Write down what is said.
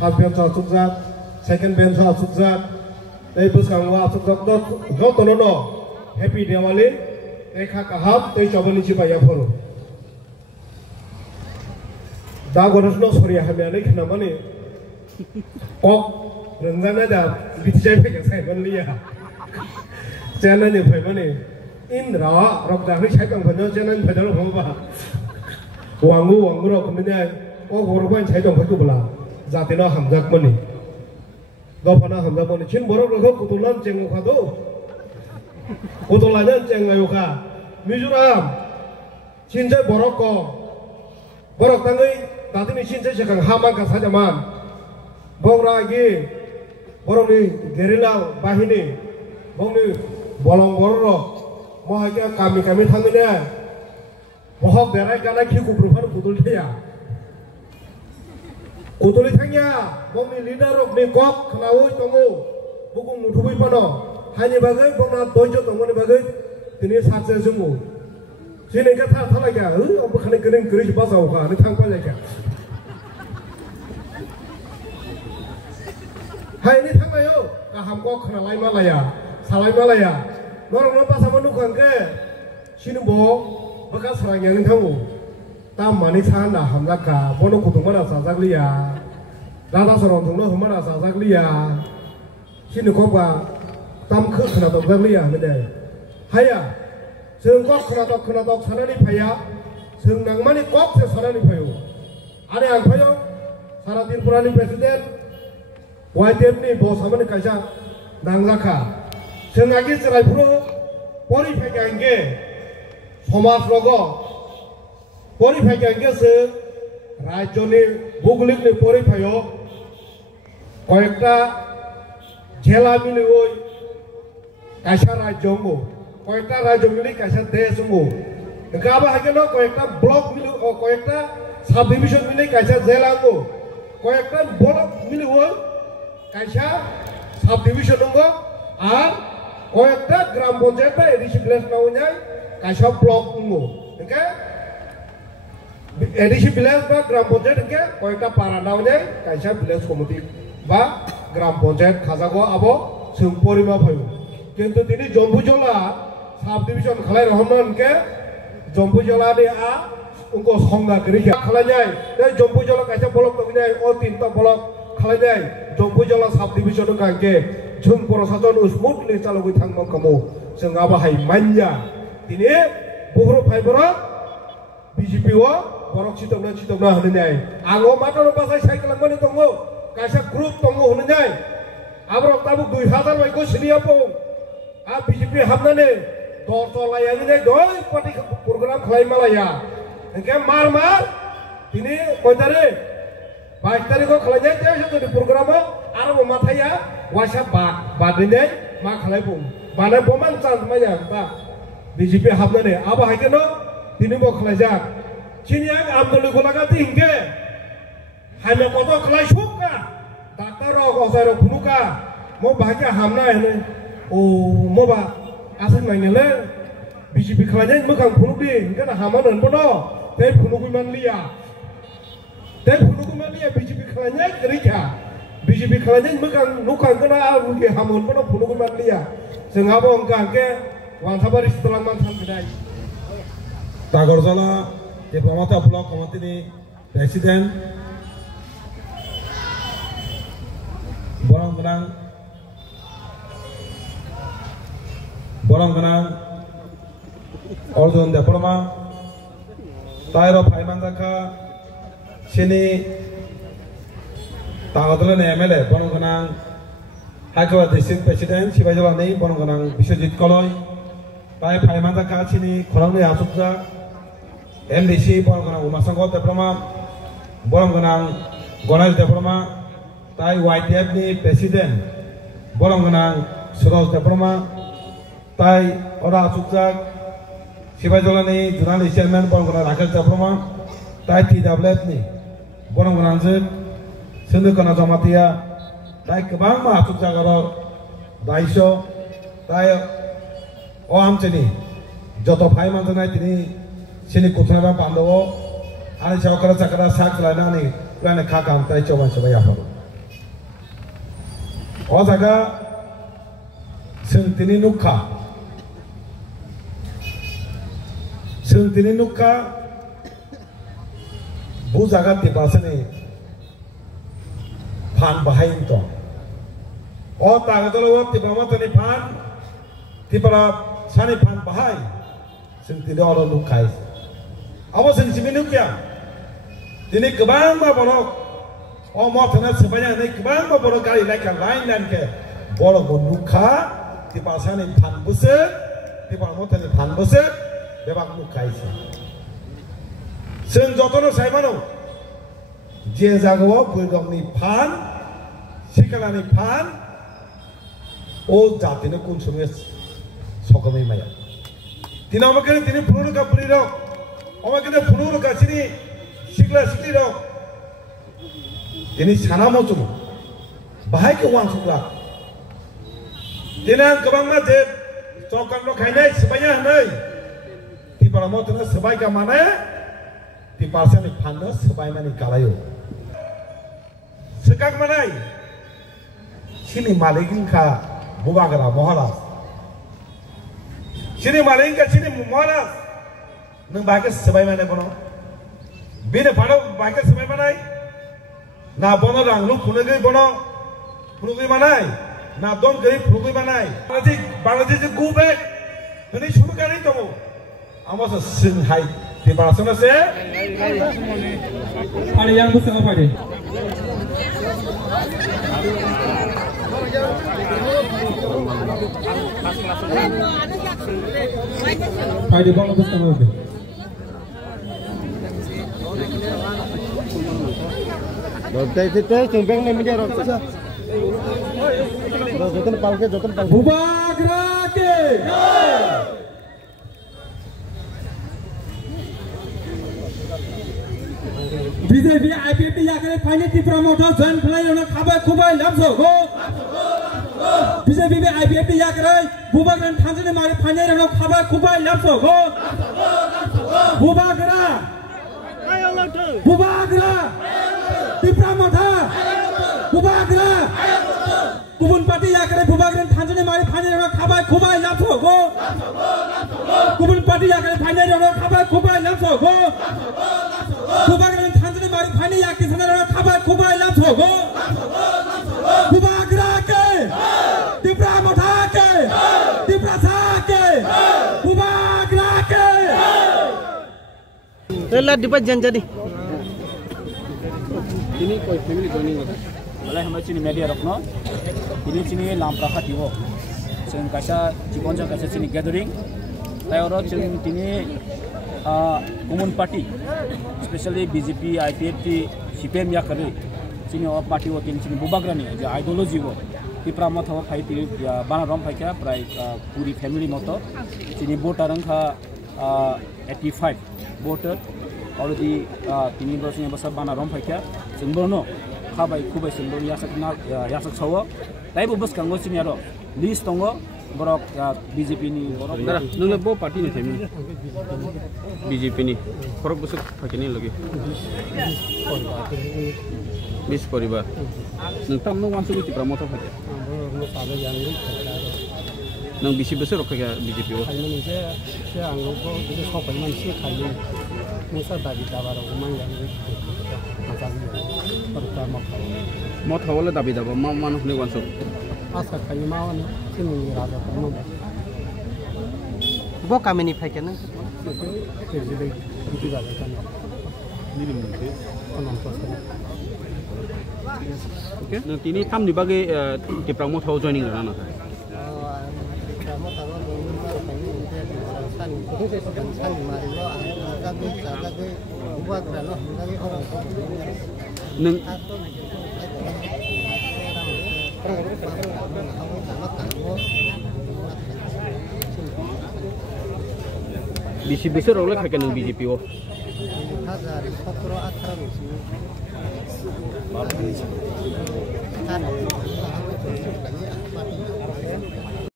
First bench आसुकजाक second bench आसुकजाक तै बसखांवा आसुकजाक जतनो happy Devali रेखा काहाब तै चबनि चिबाया furrow दा गरसनो सरिया हामियानै खनामाने कक रंजाना दा बिथिजाय फैगा साइबन लिया जेनानि फैमाने इन रा रक दाखै साइबां फैनो जेनानि फैदो हमबा वांगु र खमने ओ गरबान साइदं फैगोबला जातेना हामजाक मनि गफाना हामजाक मनि छिन बरक रखो कुतुलान चेंगो खादो कुतुलान चेंगायोखा मिजोराम छिनसे बरक तांगै दातिनि छिनसे सेखां हामा का साजामान बंरागि बरनि गेरिला बाहिनी बंनि बलं बर महाया कामि थाङैने बहक बेराय गाना खिखु ब्रुफान कुतुलथैया कुतुलि थांया बंनि लिडार रकनि कक खनावै दङो बुगुं मुथुबै पानो हानि बागै बंना दयज दंमोन बागै दिनै सासे जोंगो जिनैका थालायगा अब खाने गोरों गोरै बाजावखा नों थांफालायगा हायनि थांनायो गाहाम कक खनालाय मालाया सालाय मालाया नरंनो पासामोन नुखांके सिनबो बका सरangnya नोंथांमो ताम मानि साना हामजाका बनो कुतुंबाना साजागलिया दादा सरन दंनो हमाना साजागलिया सिनखौबा ताम खोना दंजागलिया होनदे हाया जों कक खोनादक सानानै फाया जों नांमानि कक से सानानै फायो आरो आं फायो सारा त्रिपुरानि प्रेसिडेन्ट वाइटेपनि बसामोन कायसा नांजाखा जों आगे रायपुरो परिफायगांगे समाज रग परिफायगांगे जों राज्यनि भौगोलिकनि परिफायो कयेकटा जेला मिलियै कायसा राज्य दङ कयेकटा राज्य मिलि कायसा देश दङ गाबा हागेन कयेकटा ब्लक मिलि कयेकटा सब डिविजन मिलि कायसा जेला दङ कयेकटा ब्लक मिलियै कायसा सब डिविजन दङ आरो कयेकटा ग्राम पन्चायत बा एडिसि भिलेज नावनाय कायसा ब्लक दङ ओके एडिसि भिलेज बा ग्राम पन्चायत ओके कयेकटा पारा नावनाय कायसा भिलेज कमिटि बा ग्राम पन्चायत खाजागो आबो जों परिमा फैयो किन्तु दिनै जम्बुजला सब डिविजन खालाय रहमान के जम्बुजला दे आ उनको संगा गरिखा खालायनाय बे जम्बुजला कायसा ब्लक दंनाय अ तीनटा ब्लक खालायनाय जम्बुजला सब डिविजन कांके जों प्रशासन स्मुथलि चालुबाय थांनो खामो जों आबाहाय मान्या दिनै बहर फाइबर बीजेपी ओ बरक चितमना होननाय आङो माथानो बासाय साइकेल माने दङ कायसा ग्रुप दङ होननाय आब्र ताबु 2000 बायको सिनियापो आ बीजेपी हाबनानै दरलायानि दय पार्टी प्रग्राम खालाय मालाया एके मार दिनै कय तारिख 22 तारिखआव खालायनाय ते प्रग्रामाव आरो माथाया वासा बादिनै मा खालायबो बाना बमान चान्स माया बा बीजेपी हाबनानै आबा हायगोन दिनैबो खालायजाक चिनिया आमदोलि गलागा तिंके हामे कत खालाय सुका डाक्टर अजाय खुनुका मो भाग्य हामना हेने ओ मोबा आसन मायनेले बीजेपी खालायनाय मोखां खुनुदि ओंखायनो हामान होनबो ते खुनुगुमान लिया बीजेपी खालायनाय गैखा बीजेपी खालायनाय मोखां नुखां गोना आरुगे हामोनबो खुनुगुमान लिया जोंहाबो अंकांके वानसाबारि सितलांमान थांनाय Tagorzala Diplomata Block Committee President Borong Ganang Orjon Diploma Tairo Paimandaka Chini Tagorzala MLA Borong Ganang Haikawa District President Sibajala Nei Borong Ganang Biswajit Koloy Tai Paimandaka Chini Korangni Asukja MDC Borong Ganang Umasangko Diploma Borong Ganang Gonas Diploma Tai YTF ni President Borong Ganang Suros Diploma Tai Ora Asukja Sibajala Nei Jurnalist Chairman Borong Ganang Rakesh Diploma Tai TWF ni Borong Ganang Zid Sindu Kana Jamatia Tai Kebang Ma Asukja Garo Daisho Tai Oham Chini Joto Paimantanai Tini Sini Kutunaba Pandovo, and Chakra Sakara Saklani, Rana Kakam, Tai Chovan Savayaparo. O jaga sentini nukha bu jaga tipasane phan bahain to o tagadolo tipamatani phan tipara sani phan bahai sentini oro nukhai abo sentini nukya tini kebang ba borok o mothana sebanya nei kebang ba borok gari laika line dan ke borok bo nukha tipasane phan buse tipamatani phan buse bebak nukhai जों जतनो साइबानो जे जागायाव बुइगमनि फान सिकालानि फान ओ जातिनो कुनसुमे सकमै माया तिना अमाकने तिनि फुनुरु कापुरि रक अमाकने फुनुरु कासिनि सिकला सिकलि रक तिनि साना मचुम बाहाय के वांसुला तिना गोबांमा जे चकानल खायनाय सबाया हनै तिपारा मतना सबाय का माने di pasal ni panas sebaiknya ni kalayo. Sekak mana? Sini malikin ka bubagara mohalas. Sini malikin ka sini mohalas. Neng bagai sebaiknya kono. Bina pada bagai sebaiknya. Na bono ranglu punagi bono punagi mana? Na don gari punagi mana? Bangladesh gube. Ini shuru kali kamu. Amos sinhai. Di pasal se. Ada yang besar apa ni? Ada bang besar apa ni? Dokter itu cumbeng ni meja dokter. Jotan palke. Bubak Rake. BJP IPP yakare final Tipra मोठा जन खलाय न खाबा खुबाय लाबसो गो BJP IPP yakare बुबागरान थांजने मारे final न खाबा खुबाय लाबसो गो बुबागरा टिप्रा मोठा बुबागरा गुबुन party yakare बुबागरान थांजने मारे फाइनल न खाबा खुबाय लाबसो गो गुबुन पार्टी yakare फाइनल न खाबा खुबाय लाबसो गो बुबागरान थांजने मारे फाइनल याके सनरा खाबा खुबाय लाबसो गो बुबागरा के टिप्रा मोठा के टिप्रा सा के बुबागरा के तेला डिपा जनजनी ini koi family joining होता है हमारे चीनी media रखना ini चीनी लांपरा खातीवो जों कैसा जीवन जों कैसा चीनी gathering तायरो जों चीनी common party especially BJP IPP CPM या करे चीनी और party वो चीनी बुबागरानी जो ideology वो टिप्रा मत हो फाइट या बाना रम फाइट क्या प्राय पूरी family मत हो चीनी voter रंग 85 voter already tini bosnya besar bana rom fakia sembrono khabai khubai sembrono yasak sawo tai bus kango siniaro list tongo borok BJP ni borok nule bo party ni themi BJP ni korok busuk fakini lagi 20 poribar nang no wan sugu tipra moto fakia nang bisi besar fakia BJP wo Musa tadi dapat rumah yang macam ni, pertama kali. Mau tahu le tapi dapat mana ni wansuk. Asal kayu mau ni, sini rasa kamu. Buat kami ni pakai ni. Jadi itu ada kan. Ini mungkin. Konon pasal. Okay. Nanti ni tam di bagi kita mau tahu joining mana? Kamu tahu joining mana? San, san mari lo. Neng bisi besar oleh kakek neng BJP wo.